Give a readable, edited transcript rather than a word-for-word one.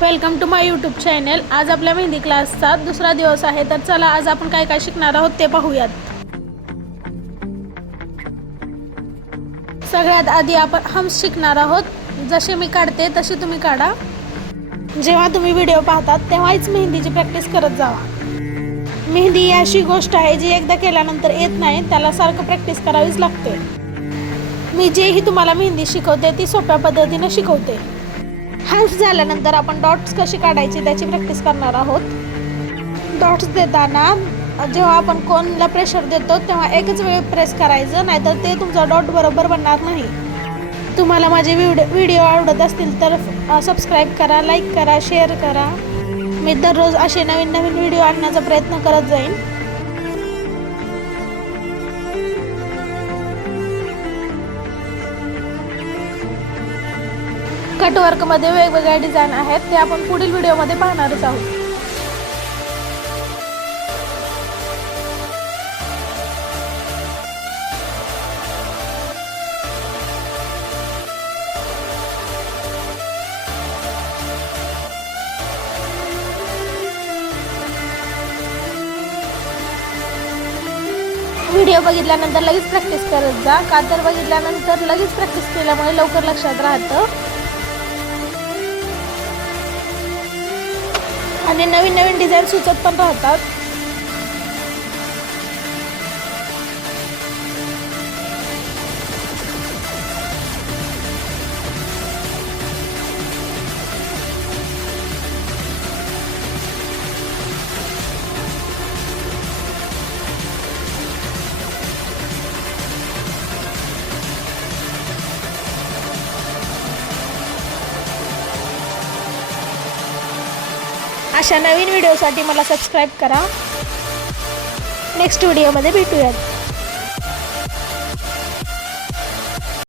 Welcome to my YouTube channel. आज आपल्या मेहंदी क्लासचा दुसरा दिवस आहे, तर चला आज आपण काय काय शिकणार आहोत ते पाहूयात। सगळ्यात आधी आपण हम्स शिकणार आहोत। जसे मी काढते तसे तुम्ही काढा। जेव्हा तुम्ही व्हिडिओ पाहतात तेव्हाच मेहंदीची प्रॅक्टिस करत जावा। मेहंदी अशी गोष्ट आहे जी एकदा केल्यानंतर येत नाही, त्याला सारखं प्रॅक्टिस करावीच लागते। मी जेही तुम्हाला मेहंदी शिकवते ती सोप्या पद्धतीने शिकवते। हम्स झाल्यानंतर आपण डॉट्स कशी काढायची त्याची प्रॅक्टिस करणार आहोत। डॉट्स देताना जेव्हा आपण कोनला प्रेशर देतो तेव्हा एकच वेळ प्रेस करायचं, नाहीतर ते तुमचा डॉट बरोबर बनणार नाही। तुम्हाला माझे व्हिडिओ आवडत असतील तर सबस्क्राईब करा, लाईक करा, शेअर करा। मी दररोज असे नवीन नवीन व्हिडिओ आणण्याचा प्रयत्न करत जाईन। कटवर्कमध्ये वेगवेगळ्या डिझाईन आहेत, ते आपण पुढील व्हिडिओमध्ये पाहणारच आहोत। व्हिडिओ बघितल्यानंतर लगेच प्रॅक्टिस करत जा, का तर बघितल्यानंतर लगेच प्रॅक्टिस केल्यामुळे लवकर लक्षात राहतं आणि नवीन नवीन डिझाईन सुचत पण राहतात। अशा नवीन व्हिडिओसाठी मला सबस्क्राईब करा। नेक्स्ट व्हिडिओमध्ये भेटूयात।